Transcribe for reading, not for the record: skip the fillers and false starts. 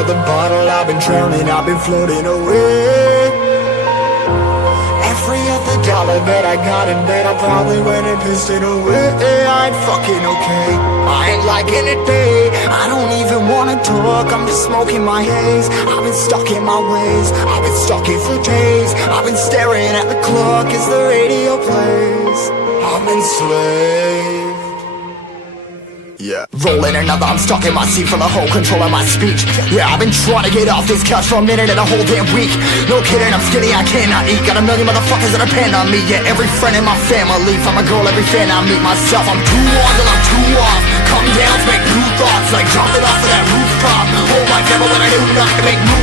of the bottle, I've been drowning, I've been floating away. Every other dollar that I got in bed, I probably went and pissed it away. I ain't fucking okay, I ain't liking it, day. I don't even wanna talk, I'm just smoking my haze. I've been stuck in my ways, I've been stuck here for days. I've been staring at the clock as the radio plays. I'm enslaved. Yeah. Rolling another, I'm stuck in my seat for the whole control of my speech. Yeah, I've been trying to get off this couch for a minute and a whole damn week. No kidding, I'm skinny, I cannot eat. Got a million motherfuckers that depend on me. Yeah, every friend in my family, from a girl, every fan I meet myself. I'm too on till I'm too off. Come down to make new thoughts, like jumping off of that rooftop. Oh my devil, when I knew not to make moves.